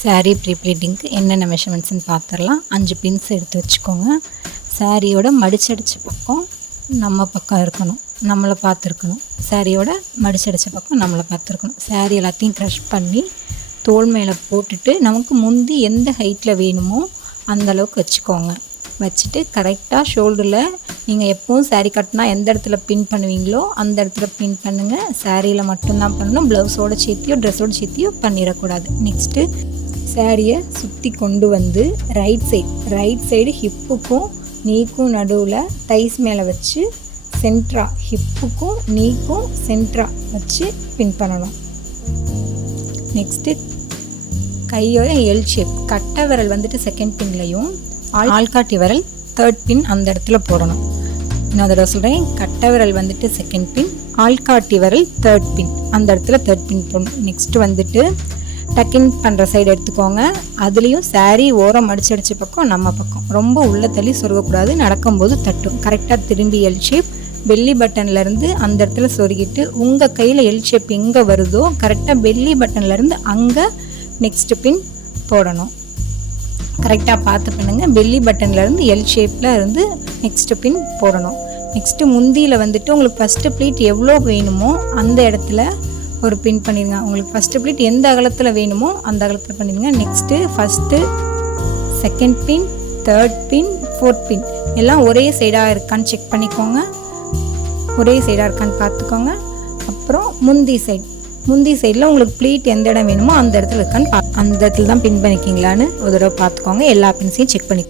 Sari pre ப்ளீட்டிங்க்கு என்னென்ன மெஷர்மெண்ட்ஸ்னு பார்த்துடலாம். 5 pins எடுத்து வச்சுக்கோங்க. சாரியோட மடிச்சடிச்ச பக்கம் நம்ம பக்கம் இருக்கணும், நம்மளை பார்த்துருக்கணும். சாரியோட மடிச்சடிச்ச பக்கம் நம்மளை பார்த்துருக்கணும். சாரி எல்லாத்தையும் க்ரஷ் பண்ணி தோல் மேலே போட்டுட்டு நமக்கு முந்தி எந்த ஹைட்டில் வேணுமோ அந்த அளவுக்கு வச்சுக்கோங்க. வச்சுட்டு கரெக்டாக ஷோல்டரில் நீங்கள் எப்போவும் சாரீ கட்டினா எந்த இடத்துல பின் பண்ணுவீங்களோ அந்த இடத்துல பின் பண்ணுங்கள். சாரியில் மட்டும்தான் பண்ணணும், ப்ளவுஸோடு சேர்த்தியோ ட்ரெஸ்ஸோடு சேர்த்தியோ பண்ணிடக்கூடாது. நெக்ஸ்ட்டு சாரியை சுற்றி கொண்டு வந்து ரைட் சைடு ஹிப்புக்கும் நீக்கும் நடுவில் தைஸ் மேலே வச்சு சென்ட்ரா ஹிப்புக்கும் நீக்கும் சென்ட்ரா வச்சு பின் பண்ணணும். நெக்ஸ்ட்டு கையோட எல் ஷேப், கட்டை விரல் வந்துட்டு செகண்ட் பின்லையும் ஆள்காட்டி விரல் தேர்ட் பின் அந்த இடத்துல போடணும். இன்னொரு தடவை சொல்கிறேன், கட்டை விரல் வந்துட்டு செகண்ட் பின், ஆள்காட்டி விரல் தேர்ட் பின் அந்த இடத்துல தேர்ட் பின் போடணும். நெக்ஸ்ட்டு வந்துட்டு டக்கின் பண்ணுற சைடு எடுத்துக்கோங்க. அதுலேயும் சாரீ ஓரம் மடிச்சடிச்ச பக்கம் நம்ம பக்கம், ரொம்ப உள்ள தள்ளி சொருகக்கூடாது, நடக்கும்போது தட்டும். கரெக்டாக திரும்பி எல் ஷேப், பெல்லி பட்டன்லேருந்து அந்த இடத்துல சொருகிட்டு உங்கள் கையில் எல் ஷேப் எங்கே வருதோ கரெக்டாக பெல்லி பட்டன்லேருந்து அங்கே நெக்ஸ்ட் பின் போடணும். கரெக்டாக பார்த்து பண்ணுங்கள். பெல்லி பட்டன்லேருந்து எல் ஷேப்பில் இருந்து நெக்ஸ்ட் பின் போடணும். நெக்ஸ்ட்டு முந்தியில் வந்துட்டு உங்களுக்கு ஃபஸ்ட்டு ப்ளீட் எவ்வளோ வேணுமோ அந்த இடத்துல ஒரு பின் பண்ணிடுங்க. உங்களுக்கு ஃபஸ்ட்டு ப்ளீட் எந்த அகலத்தில் வேணுமோ அந்த அகலத்தில் பண்ணிடுங்க. Next first second pin, third pin, fourth pin எல்லாம் ஒரே சைடாக இருக்கான்னு செக் பண்ணிக்கோங்க. ஒரே சைடாக இருக்கான்னு பார்த்துக்கோங்க. அப்புறம் முந்தி சைடில் உங்களுக்கு ப்ளீட் எந்த இடம் வேணுமோ அந்த இடத்துல இருக்கான்னு அந்த இடத்துல தான் பின் பண்ணிக்கிங்களான்னு ஒரு தடவை பார்த்துக்கோங்க. எல்லா பின்ஸையும் செக் பண்ணி